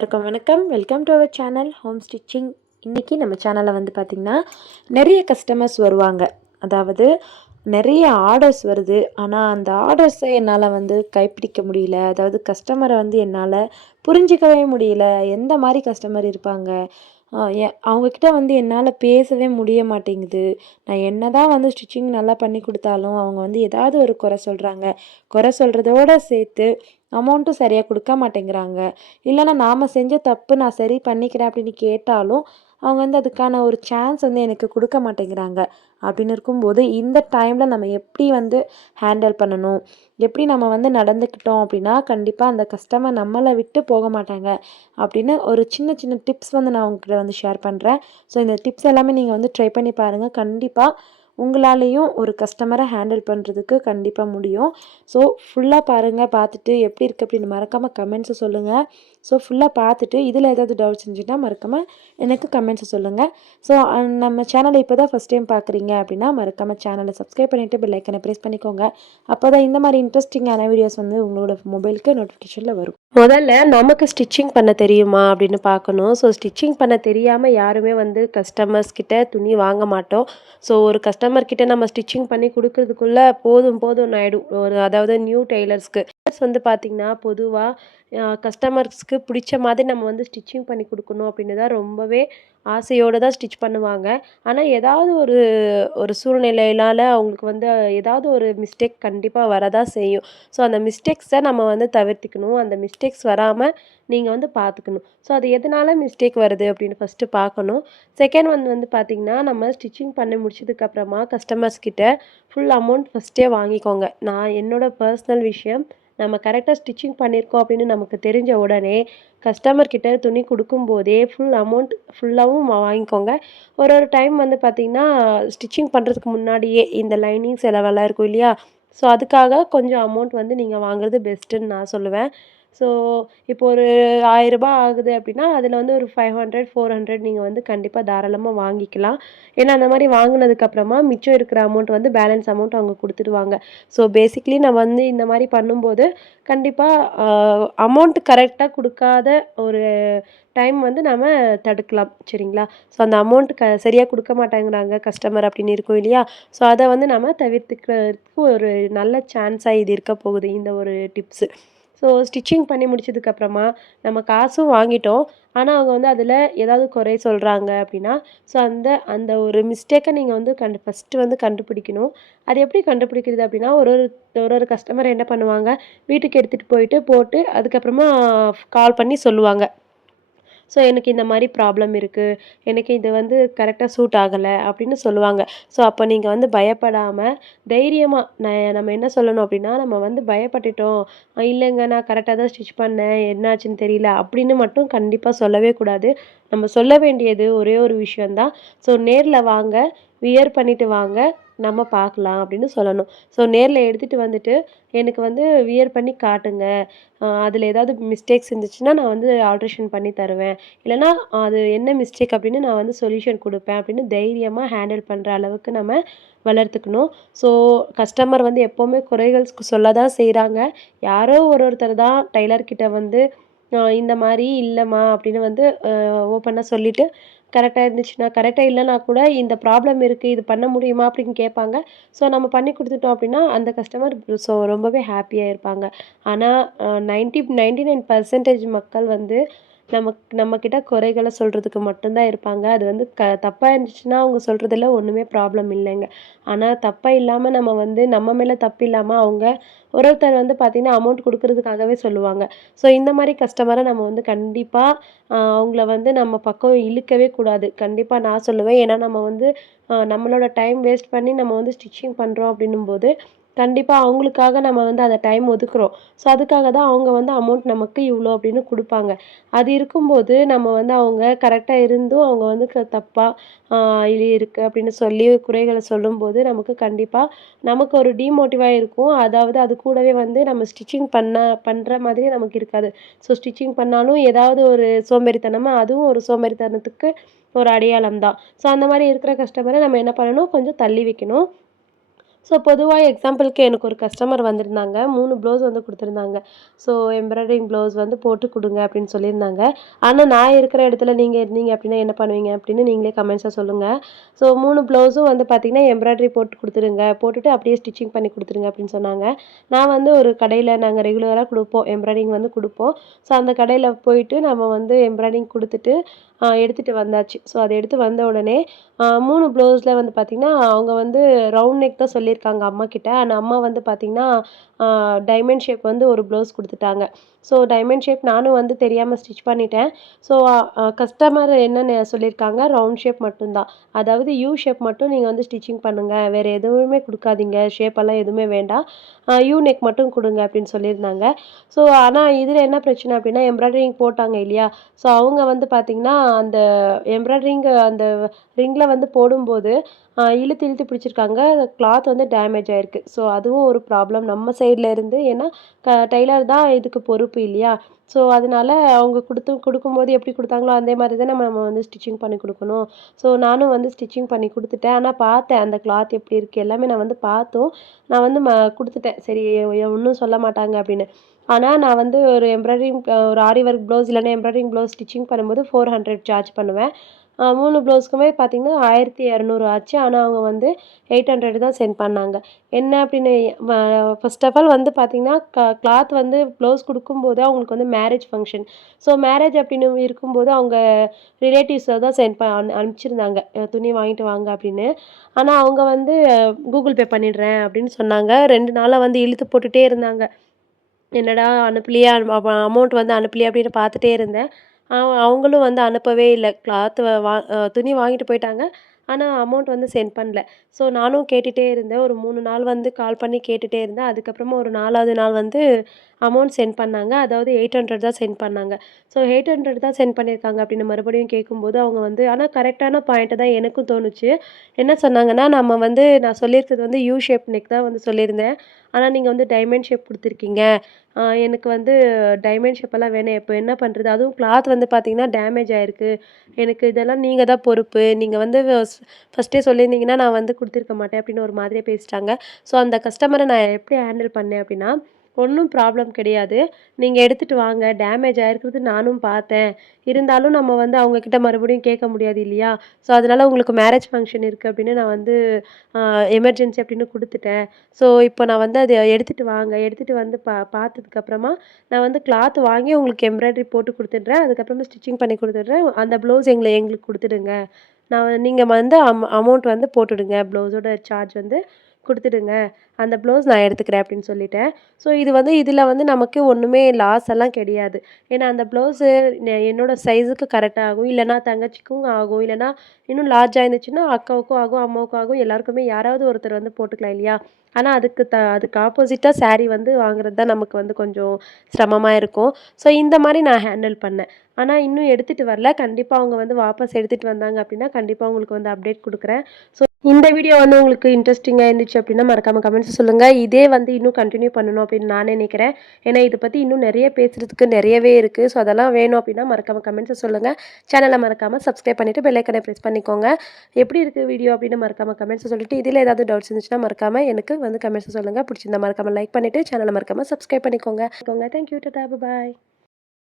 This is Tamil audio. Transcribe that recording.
வணக்கம் வணக்கம். Welcome to our channel home stitching இன்றைக்கி நம்ம சேனலில் வந்து பார்த்திங்கன்னா நிறைய கஸ்டமர்ஸ் வருவாங்க. அதாவது நிறைய ஆர்டர்ஸ் வருது. ஆனால் அந்த ஆர்டர்ஸை என்னால் வந்து கைப்பிடிக்க முடியல. அதாவது கஸ்டமரை வந்து என்னால் புரிஞ்சிக்கவே முடியல. எந்த மாதிரி கஸ்டமர் இருப்பாங்க? அவங்கக்கிட்ட வந்து என்னால் பேசவே முடிய மாட்டேங்குது. நான் என்ன தான் வந்து ஸ்டிச்சிங் நல்லா பண்ணி கொடுத்தாலும் அவங்க வந்து ஏதாவது ஒரு குறை சொல்கிறாங்க குறை சொல்கிறதோட சேர்த்து அமௌண்ட்டும் சரியாக கொடுக்க மாட்டேங்கிறாங்க. இல்லைன்னா நாம் செஞ்ச தப்பு நான் சரி பண்ணிக்கிறேன் அப்படின்னு கேட்டாலும் அவங்க வந்து அதுக்கான ஒரு சான்ஸ் வந்து எனக்கு கொடுக்க மாட்டேங்கிறாங்க. அப்படின்னு இருக்கும்போது இந்த டைமில் நம்ம எப்படி வந்து ஹேண்டில் பண்ணணும்? எப்படி நம்ம வந்து நடந்துக்கிட்டோம் அப்படின்னா கண்டிப்பாக அந்த கஸ்டமர் நம்மளை விட்டு போக மாட்டாங்க. அப்படின்னு ஒரு சின்ன சின்ன டிப்ஸ் வந்து நான் உங்ககிட்ட வந்து ஷேர் பண்ணுறேன் ஸோ இந்த டிப்ஸ் எல்லாமே நீங்கள் வந்து ட்ரை பண்ணி பாருங்கள் கண்டிப்பாக உங்களாலேயும் ஒரு கஸ்டமரை ஹேண்டில் பண்ணுறதுக்கு கண்டிப்பாக முடியும். ஸோ ஃபுல்லாக பாருங்கள் பார்த்துட்டு எப்படி இருக்குது அப்படின்னு மறக்காமல் கமெண்ட்ஸை சொல்லுங்கள் ஸோ ஃபுல்லாக பார்த்துட்டு இதில் ஏதாவது டவுட்ஸ் இருந்துச்சுன்னா மறக்காமல் எனக்கு கமெண்ட்ஸை சொல்லுங்கள் ஸோ நம்ம சேனலை இப்போ தான் ஃபஸ்ட் டைம் பார்க்குறீங்க அப்படின்னா மறக்காமல் சேனலை சப்ஸ்கிரைப் பண்ணிவிட்டு பெல்லைக்கனை ப்ரெஸ் பண்ணிக்கோங்க. அப்போ தான் இந்த மாதிரி இன்ட்ரெஸ்டிங்கான வீடியோஸ் வந்து உங்களோட மொபைலுக்கு நோட்டிஃபிகேஷனில் வரும். முதல்ல நமக்கு ஸ்டிச்சிங் பண்ண தெரியுமா அப்படின்னு பார்க்கணும். ஸோ ஸ்டிச்சிங் பண்ண தெரியாமல் யாருமே வந்து கஸ்டமர்ஸ் கிட்ட துணி வாங்க மாட்டோம். ஸோ ஒரு கஸ்டமர் கிட்ட நம்ம ஸ்டிச்சிங் பண்ணி கொடுக்கறதுக்குள்ளே போதும் போதும் ஆகிடும் ஒரு அதாவது நியூ டெய்லர்ஸ்க்கு வந்து பார்த்திங்கன்னா பொதுவாக கஸ்டமர்ஸ்க்கு பிடிச்ச மாதிரி நம்ம வந்து ஸ்டிச்சிங் பண்ணி கொடுக்கணும் அப்படின்னு தான் ரொம்பவே ஆசையோடு தான் ஸ்டிச் பண்ணுவாங்க. ஆனால் ஏதாவது ஒரு ஒரு சூழ்நிலையினால் அவங்களுக்கு வந்து ஏதாவது ஒரு மிஸ்டேக் கண்டிப்பாக வரதான் செய்யும். ஸோ அந்த மிஸ்டேக்ஸை நம்ம வந்து தவிர்த்துக்கணும். அந்த மிஸ்டேக்ஸ் வராமல் நீங்கள் வந்து பார்த்துக்கணும் ஸோ அது எதனால் மிஸ்டேக் வருது அப்படின்னு ஃபஸ்ட்டு பார்க்கணும் செகண்ட் ஒன் வந்து பார்த்திங்கன்னா நம்ம ஸ்டிச்சிங் பண்ணி முடிச்சதுக்கப்புறமா கஸ்டமர்ஸ் கிட்ட ஃபுல் அமௌண்ட் ஃபஸ்ட்டே வாங்கிக்கோங்க. நான் என்னோடய பர்சனல் விஷயம் நம்ம கரெக்டாக ஸ்டிச்சிங் பண்ணியிருக்கோம் அப்படின்னு நமக்கு தெரிஞ்ச உடனே கஸ்டமர் கிட்ட துணி கொடுக்கும்போதே ஃபுல் அமௌண்ட் ஃபுல்லாகவும் வாங்கிக்கோங்க. ஒரு ஒரு டைம் வந்து பார்த்திங்கன்னா ஸ்டிச்சிங் பண்ணுறதுக்கு முன்னாடியே இந்த லைனிங் செலவெல்லாம் இருக்கும் இல்லையா? ஸோ அதுக்காக கொஞ்சம் அமௌண்ட் வந்து நீங்கள் வாங்குறது பெஸ்ட்டுன்னு நான் சொல்லுவேன். ஸோ இப்போ ஒரு ஆயிரரூபா ஆகுது அப்படின்னா அதில் வந்து ஒரு ஃபைவ் ஹண்ட்ரட் ஃபோர் ஹண்ட்ரட் நீங்கள் வந்து கண்டிப்பாக தாராளமாக வாங்கிக்கலாம். ஏன்னா அந்த மாதிரி வாங்கினதுக்கப்புறமா மிச்சம் இருக்கிற அமௌண்ட் வந்து பேலன்ஸ் அமௌண்ட் அவங்க கொடுத்துடுவாங்க. ஸோ பேசிக்லி நான் வந்து இந்த மாதிரி பண்ணும்போது கண்டிப்பாக அமௌண்ட் கரெக்டாக கொடுக்காத ஒரு டைம் வந்து நம்ம தடுக்கலாம். சரிங்களா? ஸோ அந்த அமௌண்ட் க சரியாக கொடுக்க மாட்டேங்கிறாங்க கஸ்டமர் அப்படின்னு இருக்கும் இல்லையா? ஸோ அதை வந்து நம்ம தவிர்த்துக்கிறதுக்கு ஒரு நல்ல சான்ஸாக இது இருக்க போகுது இந்த ஒரு டிப்ஸு ஸோ ஸ்டிச்சிங் பண்ணி முடிச்சதுக்கப்புறமா நம்ம காசும் வாங்கிட்டோம். ஆனால் அவங்க வந்து அதில் ஏதாவது குறை சொல்கிறாங்க அப்படின்னா ஸோ அந்த அந்த ஒரு மிஸ்டேக்கை நீங்கள் வந்து கண்டு ஃபஸ்ட்டு வந்து கண்டுபிடிக்கணும். அது எப்படி கண்டுபிடிக்கிறது அப்படின்னா ஒரு ஒரு ஒரு ஒரு கஸ்டமர் என்ன பண்ணுவாங்க? வீட்டுக்கு எடுத்துகிட்டு போயிட்டு போட்டு அதுக்கப்புறமா கால் பண்ணி சொல்லுவாங்க. ஸோ எனக்கு இந்த மாதிரி ப்ராப்ளம் இருக்குது எனக்கு இது வந்து கரெக்டாக சூட் ஆகலை அப்படின்னு சொல்லுவாங்க. ஸோ அப்போ நீங்கள் வந்து பயப்படாமல் தைரியமாக நான் நம்ம என்ன சொல்லணும் அப்படின்னா நம்ம வந்து பயப்பட்டுட்டோம். இல்லைங்க நான் கரெக்டாக தான் ஸ்டிச் பண்ணேன். என்னாச்சுன்னு தெரியல அப்படின்னு மட்டும் கண்டிப்பாக சொல்லவே கூடாது. நம்ம சொல்ல வேண்டியது ஒரே ஒரு விஷயந்தான் ஸோ நேரில் வாங்க வியர் பண்ணிவிட்டு வாங்க. நம்ம பார்க்கலாம் அப்படின்னு சொல்லணும். ஸோ நேரில் எடுத்துகிட்டு வந்துட்டு எனக்கு வந்து வியர் பண்ணி காட்டுங்க. அதில் ஏதாவது மிஸ்டேக்ஸ் இருந்துச்சுன்னா நான் வந்து ஆல்ட்ரேஷன் பண்ணி தருவேன். இல்லைனா அது என்ன மிஸ்டேக் அப்படின்னு நான் வந்து சொல்யூஷன் கொடுப்பேன் அப்படின்னு தைரியமாக ஹேண்டில் பண்ணுற அளவுக்கு நம்ம வளர்த்துக்கணும். ஸோ கஸ்டமர் வந்து எப்போவுமே குறைகள் சொல்ல தான் செய்கிறாங்க யாரோ ஒரு ஒருத்தர் தான் டைலர்கிட்ட வந்து இந்த மாதிரி இல்லைம்மா அப்படின்னு வந்து ஓப்பனாக சொல்லிவிட்டு கரெக்டாக இருந்துச்சுன்னா கரெக்டாக இல்லைனா கூட இந்த ப்ராப்ளம் இருக்குது இது பண்ண முடியுமா அப்படின்னு கேட்பாங்க. ஸோ நம்ம பண்ணி கொடுத்துட்டோம் அப்படின்னா அந்த கஸ்டமர் ஸோ ரொம்பவே ஹாப்பியாக இருப்பாங்க. ஆனால் நைன்ட்டி நைன்ட்டி நைன் பர்சன்டேஜ் மக்கள் வந்து நமக்கு நம்மக்கிட்ட குறைகளை சொல்கிறதுக்கு மட்டும்தான் இருப்பாங்க. அது வந்து க தப்பாக இருந்துச்சுன்னா அவங்க சொல்கிறதுல ஒன்றுமே ப்ராப்ளம் இல்லைங்க. ஆனால் தப்பாக இல்லாமல் நம்ம வந்து நம்ம மேலே தப்பு இல்லாமல் அவங்க ஒரு ஒருத்தர் வந்து பார்த்திங்கன்னா அமௌண்ட் கொடுக்கறதுக்காகவே சொல்லுவாங்க. ஸோ இந்த மாதிரி கஸ்டமரை நம்ம வந்து கண்டிப்பாக அவங்கள வந்து நம்ம பக்கம் இழுக்கவே கூடாது. கண்டிப்பாக நான் சொல்லுவேன். ஏன்னா நம்ம வந்து நம்மளோட டைம் வேஸ்ட் பண்ணி நம்ம வந்து ஸ்டிச்சிங் பண்ணுறோம் அப்படின்னும் போது கண்டிப்பாக அவங்களுக்காக நம்ம வந்து அந்த டைம் ஒதுக்குறோம். ஸோ அதுக்காக தான் அவங்க வந்து அமௌண்ட் நமக்கு இவ்வளோ அப்படின்னு கொடுப்பாங்க. அது இருக்கும்போது நம்ம வந்து அவங்க கரெக்டாக இருந்தும் அவங்க வந்து க தப்பாக இது இருக்குது அப்படின்னு சொல்லி குறைகளை சொல்லும்போது நமக்கு கண்டிப்பாக நமக்கு ஒரு டிமோட்டிவாக இருக்கும். அதாவது அது கூடவே வந்து நம்ம ஸ்டிச்சிங் பண்ண பண்ணுற மாதிரி நமக்கு இருக்காது. ஸோ ஸ்டிச்சிங் பண்ணாலும் ஏதாவது ஒரு சோம்பேறித்தனமாக அதுவும் ஒரு சோம்பேறித்தனத்துக்கு ஒரு அடையாளம் தான். ஸோ அந்த மாதிரி இருக்கிற கஸ்டமரை நம்ம என்ன பண்ணணும்? கொஞ்சம் தள்ளி வைக்கணும். ஸோ பொதுவாக எக்ஸாம்பிளுக்கு எனக்கு ஒரு கஸ்டமர் வந்திருந்தாங்க. மூணு ப்ளவுஸ் வந்து கொடுத்துருந்தாங்க. ஸோ எம்ப்ராய்டரிங் ப்ளவுஸ் வந்து போட்டு கொடுங்க அப்படின்னு சொல்லியிருந்தாங்க. ஆனால் நான் இருக்கிற இடத்துல நீங்கள் இருந்தீங்க அப்படின்னா என்ன பண்ணுவீங்க அப்படின்னு நீங்களே கமெண்ட்ஸாக சொல்லுங்கள் ஸோ மூணு ப்ளவுஸும் வந்து பார்த்திங்கன்னா எம்ப்ராய்டரி போட்டு கொடுத்துருங்க. போட்டுட்டு அப்படியே ஸ்டிச்சிங் பண்ணி கொடுத்துருங்க அப்படின்னு சொன்னாங்க. நான் வந்து ஒரு கடையில் நாங்கள் ரெகுலராக கொடுப்போம். எம்ப்ராய்டிங் வந்து கொடுப்போம். ஸோ அந்த கடையில் போயிட்டு நம்ம வந்து எம்ப்ராய்டிங் கொடுத்துட்டு எடுத்துகிட்டு வந்தாச்சு. ஸோ அதை எடுத்து வந்த உடனே மூணு ப்ளவுஸில் வந்து பார்த்திங்கன்னா அவங்க வந்து ரவுண்ட் நெக் தான் சொல்லியிருக்காங்க அம்மா கிட்ட அண்ட் அம்மா வந்து பார்த்திங்கன்னா டைமண்ட் ஷேப் வந்து ஒரு ப்ளவுஸ் கொடுத்துட்டாங்க. ஸோ டைமண்ட் ஷேப் நானும் வந்து தெரியாமல் ஸ்டிச் பண்ணிட்டேன். ஸோ கஸ்டமர் என்னென்னு சொல்லியிருக்காங்க ரவுண்ட் ஷேப் மட்டும்தான். அதாவது யூ ஷேப் மட்டும் நீங்கள் வந்து ஸ்டிச்சிங் பண்ணுங்கள் வேறு எதுவுமே கொடுக்காதீங்க. ஷேப்பெல்லாம் எதுவுமே வேண்டாம். யூ நெக் மட்டும் கொடுங்க அப்படின்னு சொல்லியிருந்தாங்க. ஸோ ஆனால் இதில் என்ன பிரச்சனை அப்படின்னா எம்ப்ராய்டரிங் போட்டாங்க இல்லையா? ஸோ அவங்க வந்து பார்த்திங்கன்னா அந்த எம்ப்ராய்டரிங் அந்த ரிங்கில் வந்து போடும்போது இழுத்து இழுத்து பிடிச்சிருக்காங்க. கிளாத் வந்து டேமேஜ் ஆகிருக்கு ஸோ அதுவும் ஒரு ப்ராப்ளம் நம்ம சைடில் இருந்து. ஏன்னா க டெய்லர் தான் இதுக்கு பொறுப்பு. இல்லையா? ஸோ அதனால அவங்க கொடுத்து கொடுக்கும்போது எப்படி கொடுத்தாங்களோ அதே மாதிரி தான் நம்ம நம்ம வந்து ஸ்டிச்சிங் பண்ணி கொடுக்கணும். ஸோ நானும் வந்து ஸ்டிச்சிங் பண்ணி கொடுத்துட்டேன். ஆனால் பார்த்தேன் அந்த கிளாத் எப்படி இருக்குது எல்லாமே நான் வந்து பார்த்தோம். நான் வந்து ம கொடுத்துட்டேன். சரி ஒன்றும் சொல்ல மாட்டாங்க அப்படின்னு. ஆனால் நான் வந்து ஒரு எம்ப்ராய்டிங் ஒரு ஆரி ஒர்க் ப்ளவுஸ் இல்லைன்னா எம்ப்ராய்டிங் ப்ளவுஸ் ஸ்டிச்சிங் பண்ணும்போது ஃபோர் ஹண்ட்ரட் சார்ஜ் பண்ணுவேன். மூணு ப்ளவுஸ்க்குமே பார்த்திங்கன்னா ஆயிரத்தி இரநூறு ஆச்சு. ஆனால் அவங்க வந்து எயிட் ஹண்ட்ரட் தான் சென்ட் பண்ணாங்க. என்ன அப்படின்னு ஃபஸ்ட் ஆஃப் ஆல் வந்து பார்த்திங்கன்னா க கிளாத் வந்து ப்ளவுஸ் கொடுக்கும்போது அவங்களுக்கு வந்து மேரேஜ் ஃபங்க்ஷன் ஸோ மேரேஜ் அப்படின்னு இருக்கும்போது அவங்க ரிலேட்டிவ்ஸை தான் சென்ட் ப அனுப்பிச்சிருந்தாங்க. துணி வாங்கிட்டு வாங்க அப்படின்னு. ஆனால் அவங்க வந்து கூகுள் பே பண்ணிடுறேன் அப்படின்னு சொன்னாங்க. ரெண்டு நாளாக வந்து இழுத்து போட்டுகிட்டே இருந்தாங்க. என்னடா அனுப்பலையா? அமௌண்ட் வந்து அனுப்பலையா? அப்படின்னு பார்த்துட்டே இருந்தேன். அவங்களும் வந்து அனுப்பவே இல்லை. கிளாத்து வா துணி வாங்கிட்டு போயிட்டாங்க. ஆனால் அமௌண்ட் வந்து சென்ட் பண்ணல. ஸோ நானும் கேட்டுகிட்டே இருந்தேன். ஒரு மூணு நாள் வந்து கால் பண்ணி கேட்டுகிட்டே இருந்தேன். அதுக்கப்புறமா ஒரு நாலாவது நாள் வந்து அமௌண்ட் சென்ட் பண்ணாங்க. அதாவது எயிட் ஹண்ட்ரட் தான் சென்ட் பண்ணாங்க. ஸோ எயிட் ஹண்ட்ரட் தான் சென்ட் பண்ணியிருக்காங்க அப்படின்னு மறுபடியும் கேட்கும்போது அவங்க வந்து ஆனால் கரெக்டான பாயிண்ட்டை தான் எனக்கும் தோணுச்சு. என்ன சொன்னாங்கன்னா நம்ம வந்து நான் சொல்லியிருக்கிறது வந்து யூ ஷேப் நெக் தான் வந்து சொல்லியிருந்தேன். ஆனால் நீங்கள் வந்து டைமண்ட் ஷேப் கொடுத்துருக்கீங்க. எனக்கு வந்து டைமண்ட் ஷேப்பெல்லாம் வேணும். இப்போ என்ன பண்ணுறது அதுவும் கிளாத் வந்து பார்த்திங்கன்னா டேமேஜ் ஆகிருக்கு எனக்கு இதெல்லாம் நீங்கள் தான் பொறுப்பு. நீங்கள் வந்து ஃபஸ்ட்டே சொல்லியிருந்தீங்கன்னா நான் வந்து கொடுத்துருக்க மாட்டேன் அப்படின்னு ஒரு மாதிரியே பேசிட்டாங்க. ஸோ அந்த கஸ்டமரை நான் எப்படி ஹேண்டில் பண்ணேன் அப்படின்னா ஒன்றும் ப்ராப்ளம் கிடையாது. நீங்கள் எடுத்துகிட்டு வாங்க. டேமேஜ் ஆகிருக்கிறது நானும் பார்த்தேன். இருந்தாலும் நம்ம வந்து அவங்கக்கிட்ட மறுபடியும் கேட்க முடியாது இல்லையா? ஸோ அதனால் உங்களுக்கு மேரேஜ் ஃபங்க்ஷன் இருக்குது அப்படின்னு நான் வந்து எமர்ஜென்சி அப்படின்னு கொடுத்துட்டேன். ஸோ இப்போ நான் வந்து அதை எடுத்துகிட்டு வாங்க. எடுத்துகிட்டு வந்து பா பார்த்ததுக்கப்புறமா நான் வந்து கிளாத் வாங்கி உங்களுக்கு எம்ப்ராய்டரி போட்டு கொடுத்துட்றேன். அதுக்கப்புறமா ஸ்டிச்சிங் பண்ணி கொடுத்துட்றேன். அந்த ப்ளவுஸ் எங்களை எங்களுக்கு கொடுத்துடுங்க. நான் நீங்கள் வந்து அம் அமௌண்ட் வந்து போட்டுவிடுங்க ப்ளவுஸோட சார்ஜ் வந்து கொடுத்துடுங்க. அந்த ப்ளவுஸ் நான் எடுத்துக்கிறேன் அப்படின்னு சொல்லிட்டேன். ஸோ இது வந்து இதில் வந்து நமக்கு ஒன்றுமே லாஸ் எல்லாம் கிடையாது. ஏன்னா அந்த ப்ளவுஸு என்னோடய சைஸுக்கு கரெக்டாக ஆகும். இல்லைனா தங்கச்சிக்கும் ஆகும். இல்லைனா இன்னும் லார்ஜாக இருந்துச்சுன்னா அக்காவுக்கும் ஆகும் அம்மாவுக்கும் ஆகும். எல்லாருக்குமே யாராவது ஒருத்தர் வந்து போட்டுக்கலாம் இல்லையா? ஆனால் அதுக்கு த அதுக்கு ஆப்போசிட்டாக சாரீ வந்து வாங்குறது தான் நமக்கு வந்து கொஞ்சம் சிரமமாக இருக்கும். ஸோ இந்த மாதிரி நான் ஹேண்டில் பண்ணேன். ஆனால் இன்னும் எடுத்துகிட்டு வரல. கண்டிப்பாக அவங்க வந்து வாபஸ் எடுத்துகிட்டு வந்தாங்க அப்படின்னா கண்டிப்பாக உங்களுக்கு வந்து அப்டேட் கொடுக்குறேன். ஸோ இந்த வீடியோ வந்து உங்களுக்கு இன்ட்ரெஸ்டிங்காக இருந்துச்சு அப்படின்னா மறக்காமல் கமெண்ட்ஸ் சொல்லுங்கள் இதே வந்து இன்னும் கண்டினியூ பண்ணணும் அப்படின்னு நான் நினைக்கிறேன். ஏன்னா இதை பற்றி இன்னும் நிறைய பேசுகிறதுக்கு நிறையவே இருக்குது ஸோ அதெல்லாம் வேணும் அப்படின்னா மறக்காமல் கமெண்ட்ஸை சொல்லுங்கள் சேனலை மறக்காமல் சப்ஸ்கிரைப் பண்ணிவிட்டு பெல்லைக்கனை ப்ரெஸ் பண்ணிக்கோங்க. எப்படி இருக்குது வீடியோ அப்படின்னு மறக்காமல் கமெண்ட்ஸ் சொல்லிட்டு இதில் ஏதாவது டவுட்ஸ் இருந்துச்சுன்னா மறக்காமல் எனக்கு வந்து கமெண்ட்ஸை சொல்லுங்கள் பிடிச்சிருந்தா மறக்காமல் லைக் பண்ணிவிட்டு சேனலை மறக்காமல் சப்ஸ்கிரைப் பண்ணிக்கோங்க. தேங்க்யூ டாபு பாய்